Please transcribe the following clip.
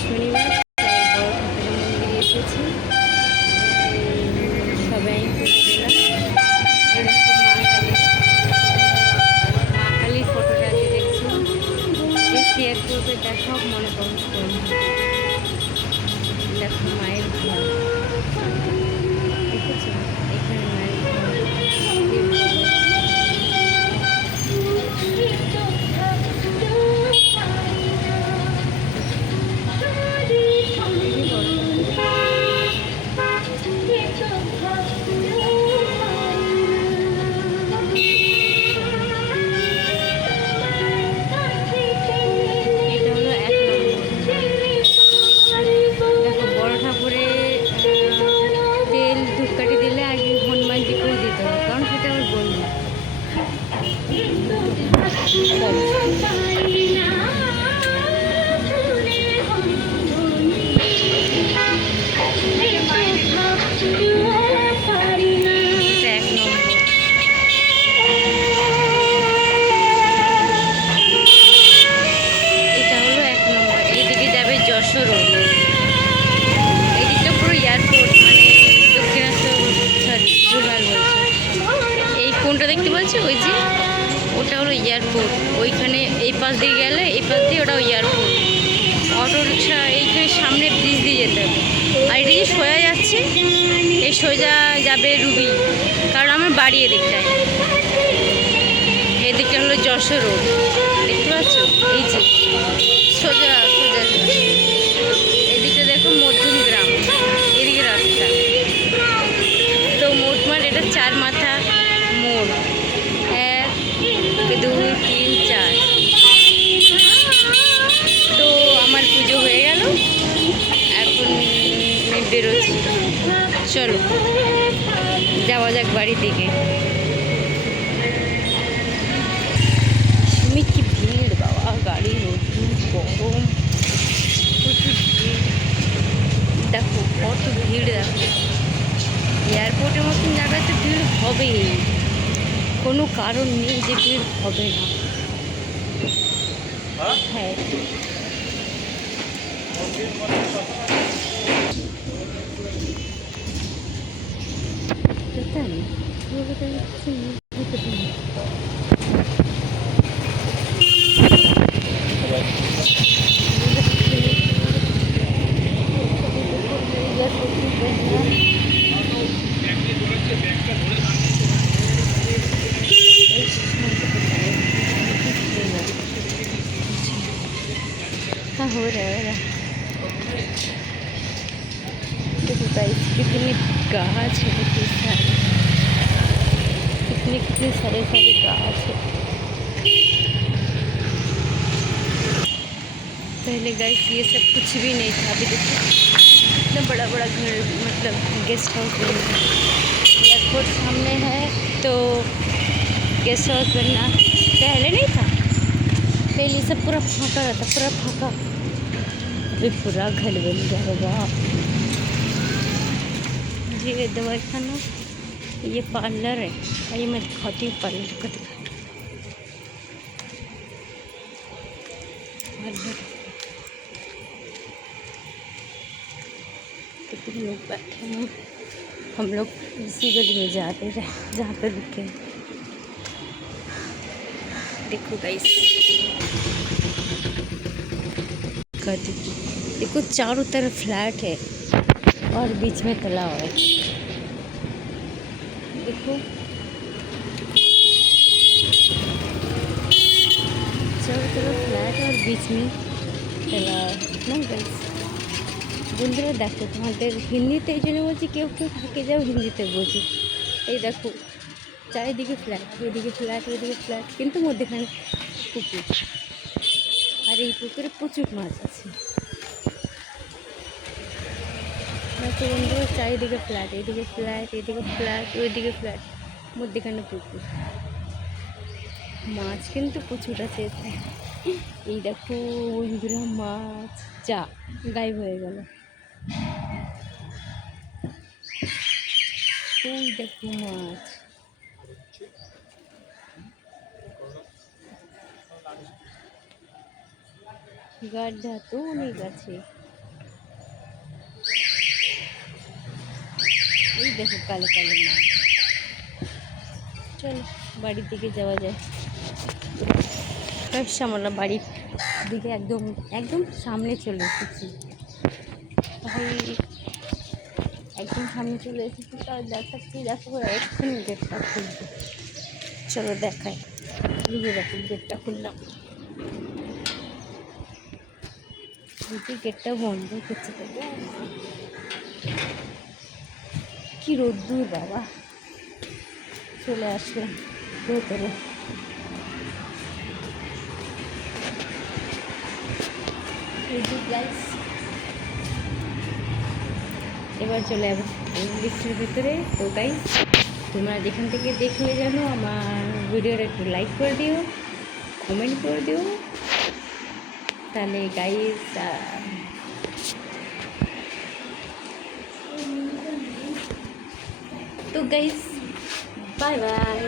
শনিবার বড় ঠাকুরের মন্দিরে এসেছি। সবাই পুজো দিলাম। এরকম মা কালীর ফটোটা আগে দেখছি, শেয়ার করবে, দেখাও মনে করুন। দেখো মায়ের ঘর, দেখেছো এখানে মায়ের ঘর। যশোর রোড, এইদিকটা পুরো এয়ারপোর্ট, মানে দক্ষিণাঞ্চল, সরি ভুলভাল বলছি। এই কোনটা দেখতে পাচ্ছি, ওই যে ওটা হলো এয়ারপোর্ট। ওইখানে এই পাশ দিয়ে গেলে এই পাশ দিয়ে ওটাও এয়ারপোর্ট। অটো রিক্সা এইখানে সামনে ব্রিজ দিয়ে যেতে হবে। আর এটা যে সোজা যাচ্ছে, এই সোজা যাবে রুবি, কারণ আমার বাড়ি এদিকটায়। এদিকটা হলো যশোর রোড, দেখতে পাচ্ছ, এই যে সোজা সোজা। এদিকে দেখো মধ্যম গ্রাম, এদিকে রাস্তা। তো মোটমাট এটা 4 মাথা মোড়, 1 2 3 4। তো আমার পুজো হয়ে গেল, এখন আমি বেরোচ্ছি। চলো যাওয়া যাক বাড়ি থেকে। কি ভিড় বাবা, গাড়ি নতুন গরম, প্রচুর ভিড়। দেখো কত ভিড়, দেখো এয়ারপোর্টের মতন জায়গায় তো ভিড় হবেই, কোনো কারণ নেই যে ভিড় হবে না। হ্যাঁ हाँ हो रहा है। देखो गाइस कितने गाछ है, कितने सारे गाछ है। पहले गाइस ये सब कुछ भी नहीं था, अभी देखो इतना बड़ा बड़ा घर, मतलब गेस्ट हाउस बन रहा है। एयरपोर्ट सामने है तो गेस्ट हाउस बनना, पहले नहीं था। पहले सब पूरा फाँका रहता, पूरा फाँका। अभी पूरा घर बन गया होगा। ये दवाई खाना, ये पार्लर है। आइए मैं दिखाती हूँ पार्लर को, पार्लर कितने लोग बैठे हैं। हम लोग इसी गली में जा रहे हैं जहाँ पर रुके। देखो गाइस, देखो चारों तरफ फ्लैट है और बीच में तालाब है। देखो चारों तरफ फ्लैट और बीच में तालाब ना गाइस। বন্ধুরা দেখো, তোমাদের হিন্দিতে এই জন্য বলছি, কেউ থাকে যাও হিন্দিতে বুঝি। এই দেখো চারিদিকে ফ্ল্যাট, এদিকে ফ্ল্যাট, ওইদিকে ফ্ল্যাট, কিন্তু মধ্যেখানে পুকুর। আর এই পুকুরে প্রচুর মাছ আছে। দেখো বন্ধুরা চারিদিকে ফ্ল্যাট, এদিকে ফ্ল্যাট, এদিকে ফ্ল্যাট, ওইদিকে ফ্ল্যাট, মধ্যেখানে পুকুর। মাছ কিন্তু প্রচুর আছে এতে। এই দেখো বন্ধুরা মাছ, যা গায়েব হয়ে গেল। ওই দেখো মাছ, গাড্ডা তো অনেক আছে। এই দেখো কালো কালো মাছ। চলো বাড়ির দিকে যাওয়া যায়। আমরা বাড়ির দিকে একদম একদম সামনে চলে এসেছি ভাই, একদম সামনে চলে এসেছি। তাও দেখাচ্ছি, দেখো এক্ষুনি গেটটা খুলবে। চলো দেখাই। বুঝে দেখো গেটটা খুললাম, গেটটা বন্ধ করছে। কি রোদ্দুর বাবা, চলে আসলাম ভেতরে। এবার চলে যাবো লিস্টের ভিতরে। তো গাইস তোমরা যেখান থেকে দেখলে জানো আমার ভিডিওটা একটু লাইক করে দিও, কমেন্ট করে দিও। তাহলে গাইস তো গাইস বাই বাই।